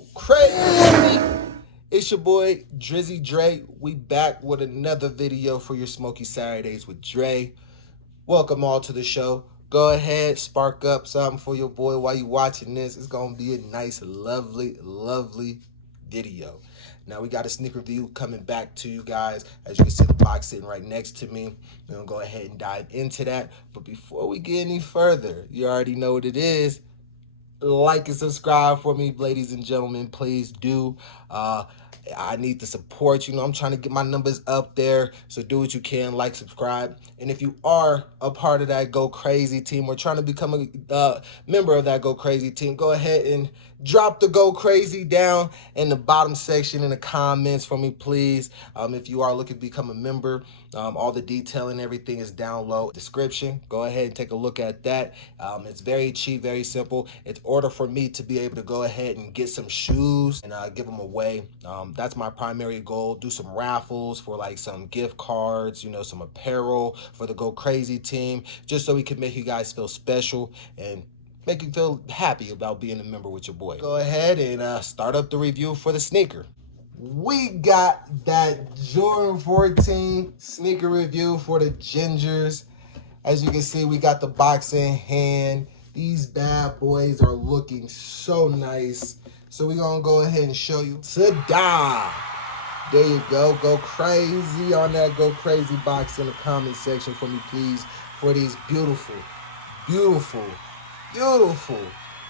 go crazy. It's your boy Drizzy Dre. We back with another video for your Smoky Saturdays with Dre. Welcome all to the show. Go ahead, spark up something for your boy while you watching this. It's gonna be a nice, lovely video. Now we got a sneak review coming back to you guys. As you can see, the box sitting right next to me. We're gonna go ahead and dive into that. But before we get any further, you already know what it is. Like and subscribe for me, ladies and gentlemen. Please do. I need the support. You know, I'm trying to get my numbers up there. So do what you can, like, subscribe. And if you are a part of that Go Crazy team or trying to become a member of that Go Crazy team, go ahead and drop the Go Crazy down in the bottom section in the comments for me, please. If you are looking to become a member, all the detailing, everything is down low description. Go ahead and take a look at that. It's very cheap, very simple. It's order for me to be able to go ahead and get some shoes and give them away. That's my primary goal. Do some raffles for like some gift cards, you know, some apparel for the Go Crazy team, just so we can make you guys feel special and make you feel happy about being a member with your boy. Go ahead and start up the review for the sneaker. We got that Jordan 14 sneaker review for the Gingers. As you can see, we got the box in hand. These bad boys are looking so nice. So we're going to go ahead and show you. Ta-da! There you go. Go crazy on that Go Crazy box in the comment section for me, please, for these beautiful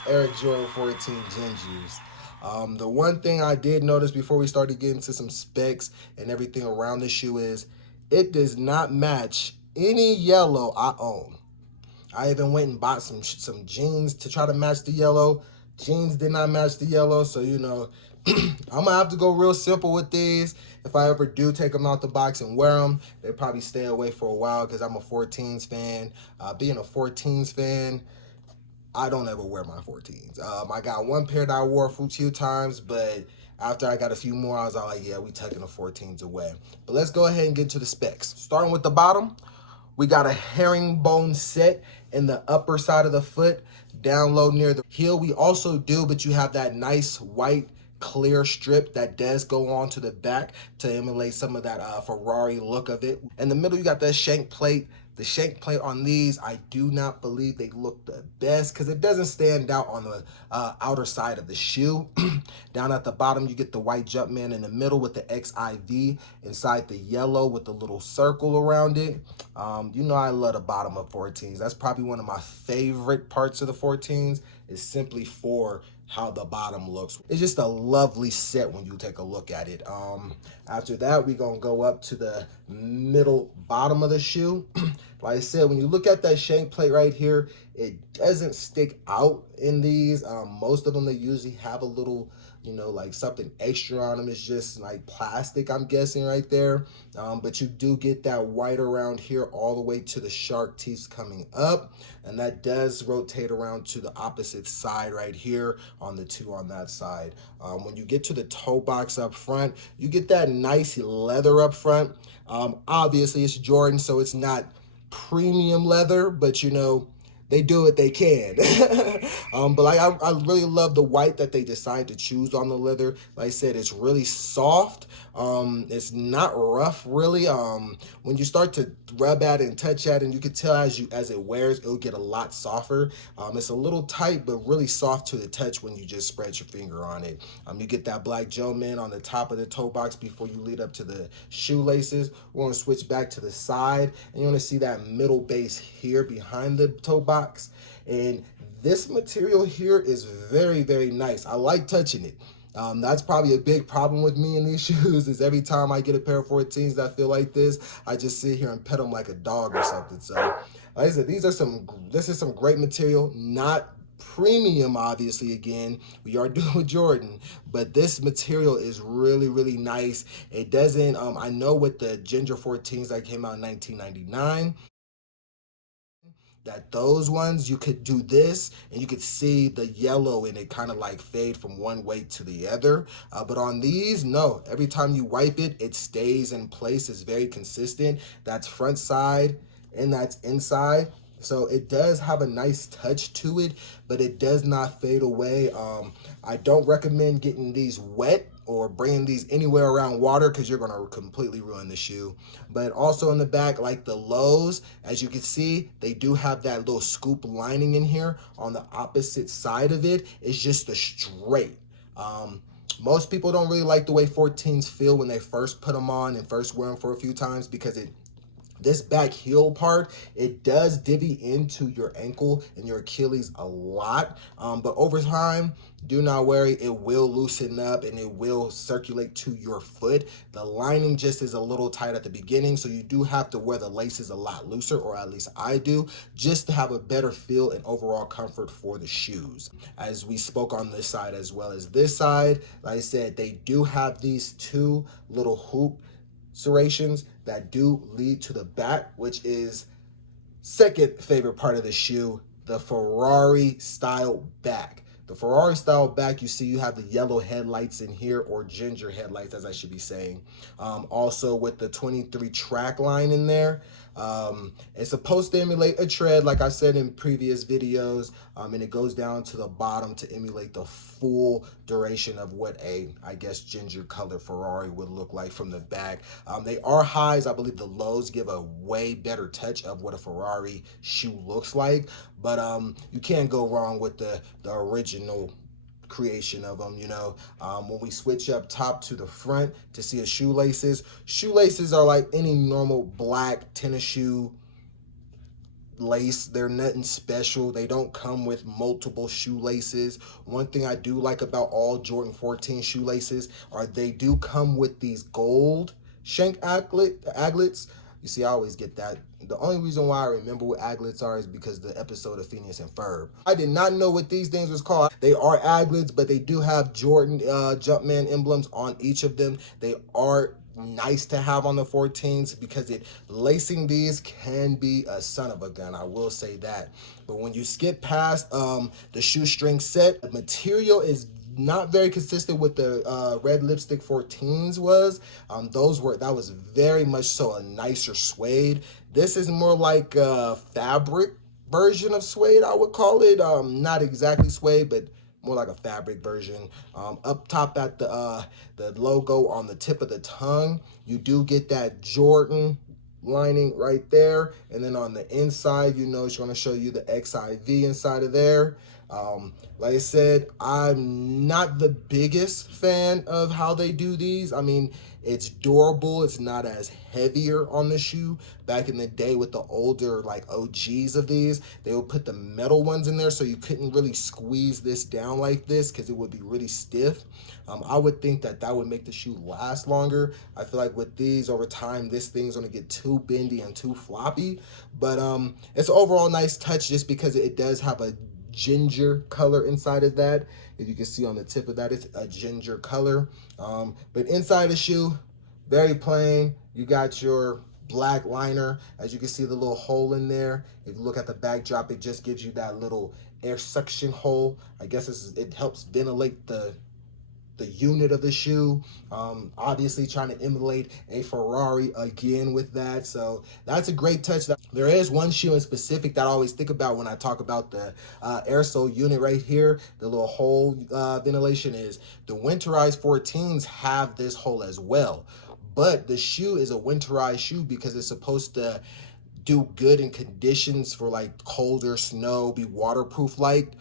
Air Jordan 14 Gingers. The one thing I did notice before we started getting into some specs and everything around the shoe is it does not match any yellow I own. I even went and bought some jeans to try to match the yellow. Jeans did not match the yellow, so you know, I'm gonna have to go real simple with these. If I ever do take them out the box and wear them, they probably stay away for a while because I'm a 14s fan. Being a 14s fan, I don't ever wear my 14s. I got one pair that I wore a few times, but after I got a few more, I was like, yeah, we taking the 14s away. But let's go ahead and get to the specs. Starting with the bottom, we got a herringbone set in the upper side of the foot, down low near the heel. We also do, but you have that nice white clear strip that does go on to the back to emulate some of that Ferrari look of it. In the middle, you got that shank plate. The shank plate on these, I do not believe they look the best because it doesn't stand out on the outer side of the shoe. Down at the bottom, you get the white Jumpman in the middle with the XIV inside the yellow with the little circle around it. You know I love the bottom of 14s. That's probably one of my favorite parts of the 14s is simply for how the bottom looks. It's just a lovely set when you take a look at it. After that, we're gonna go up to the middle bottom of the shoe. Like I said, when you look at that shank plate right here, it doesn't stick out in these. Most of them, they usually have a little, you know, like something extra on them. It's just like plastic, I'm guessing, right there. But you do get that white around here all the way to the shark teeth coming up. And that does rotate around to the opposite side right here on the two on that side. When you get to the toe box up front, you get that nice leather up front. Obviously, it's Jordan, so it's not premium leather, but you know, they do what they can. But like I really love the white that they decide to choose on the leather. Like I said, it's really soft. It's not rough really. When you start to rub at it and touch at it, and you can tell as it wears, it'll get a lot softer. It's a little tight, but really soft to the touch when you just spread your finger on it. You get that black Jumpman on the top of the toe box before you lead up to the shoelaces. We're gonna switch back to the side, and you're gonna see that middle base here behind the toe box. And this material here is very nice. I like touching it. That's probably a big problem with me in these shoes is every time I get a pair of 14s that feel like this, I just sit here and pet them like a dog or something. So like I said, this is some great material, not premium, obviously. Again, we are doing with Jordan, but this material is really nice. It doesn't, I know with the Ginger 14s that came out in 1999, that those ones you could do this and you could see the yellow and it kind of like fade from one way to the other, but on these, no, every time you wipe it, it stays in place. It's very consistent. That's front side and that's inside. So it does have a nice touch to it, but it does not fade away. I don't recommend getting these wet or bringing these anywhere around water because you're going to completely ruin the shoe. But also in the back, like the lows, as you can see, they do have that little scoop lining in here. On the opposite side of it is just the straight. Most people don't really like the way 14s feel when they first put them on and first wear them for a few times because this back heel part, it does divvy into your ankle and your Achilles a lot. But over time, do not worry, it will loosen up and it will circulate to your foot. The lining just is a little tight at the beginning, so you do have to wear the laces a lot looser, or at least I do, just to have a better feel and overall comfort for the shoes. As we spoke on this side as well as this side, like I said, they do have these two little hoop serrations that do lead to the back, which is second favorite part of the shoe, the Ferrari style back. The Ferrari style back, you see you have the yellow headlights in here, or ginger headlights as I should be saying. Also with the 23 track line in there. It's supposed to emulate a tread like I said in previous videos, and it goes down to the bottom to emulate the full duration of what I guess ginger color Ferrari would look like from the back. They are highs. I believe the lows give a way better touch of what a Ferrari shoe looks like, but you can't go wrong with the original creation of them. When we switch up top to the front to see a shoelaces are like any normal black tennis shoe lace. They're nothing special. They don't come with multiple shoelaces. One thing I do like about all Jordan 14 shoelaces are they do come with these gold shank aglets. You see, I always get that. The only reason why I remember what aglets are is because the episode of Phineas and Ferb. I did not know what these things was called. They are aglets, but they do have Jordan Jumpman emblems on each of them. They are nice to have on the 14s because lacing these can be a son of a gun. I will say that. But when you skip past the shoestring set, the material is not very consistent with the red lipstick 14s was. That was very much so a nicer suede. This is more like a fabric version of suede, I would call it. Not exactly suede, but more like a fabric version. Up top at the logo on the tip of the tongue, you do get that Jordan lining right there, and then on the inside, it's going to show you the XIV inside of there. Like I said, I'm not the biggest fan of how they do these. I mean, it's durable. It's not as heavier on the shoe. Back in the day with the older like OGs of these, they would put the metal ones in there so you couldn't really squeeze this down like this because it would be really stiff. I would think that would make the shoe last longer. I feel like with these over time, this thing's gonna get too bendy and too floppy. But it's an overall nice touch just because it does have a ginger color inside of that. If you can see on the tip of that, it's a ginger color. But inside the shoe, very plain. You got your black liner. As you can see the little hole in there. If you look at the backdrop, it just gives you that little air suction hole. I guess it helps ventilate the unit of the shoe. Obviously trying to emulate a Ferrari again with that. So that's a great touch. There is one shoe in specific that I always think about when I talk about the air sole unit right here. The little hole ventilation is the winterized 14s have this hole as well. But the shoe is a winterized shoe because it's supposed to do good in conditions for like colder snow, be waterproof like.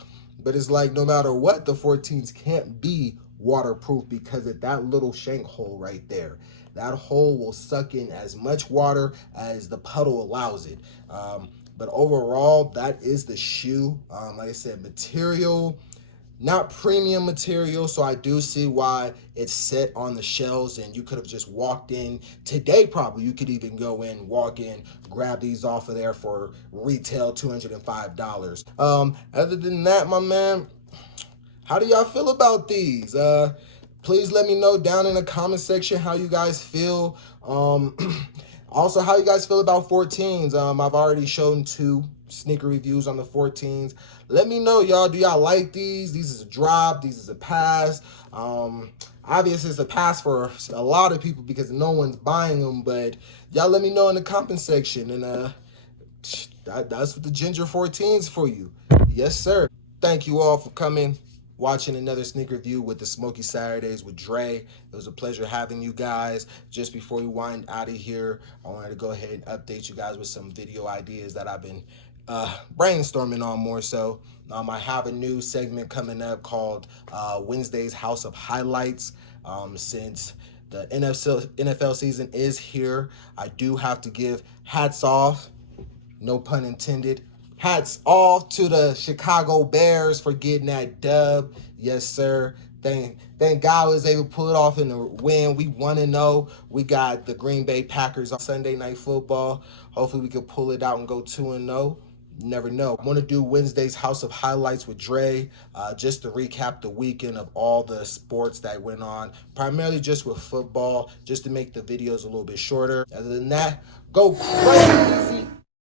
But it's like no matter what, the 14s can't be waterproof because of that little shank hole right there. That hole will suck in as much water as the puddle allows it. But overall, that is the shoe. Like I said, material, not premium material, so I do see why it's set on the shelves and you could have just walked in today. Probably you could even go in, walk in, grab these off of there for retail $205. Other than that, my man, how do y'all feel about these? Please let me know down in the comment section how you guys feel. Also, how you guys feel about 14s. I've already shown 2 sneaker reviews on the 14s. Let me know, y'all. Do y'all like these? These is a drop. These is a pass. Obviously, it's a pass for a lot of people because no one's buying them. But y'all let me know in the comment section. And That's what the Ginger 14's for you. Yes, sir. Thank you all for coming, watching another sneaker review with the Smokey Saturdays with Dre. It was a pleasure having you guys. Just before we wind out of here, I wanted to go ahead and update you guys with some video ideas that I've been brainstorming on more so. I have a new segment coming up called Wednesday's House of Highlights. Since the NFL season is here, I do have to give hats off, no pun intended, hats off to the Chicago Bears for getting that dub. Yes, sir. Thank God we was able to pull it off in the win. We 1-0. We got the Green Bay Packers on Sunday Night Football. Hopefully we can pull it out and go 2-0. Never know. I want to do Wednesday's House of Highlights with Dre, just to recap the weekend of all the sports that went on, primarily just with football, just to make the videos a little bit shorter. Other than that, go crazy.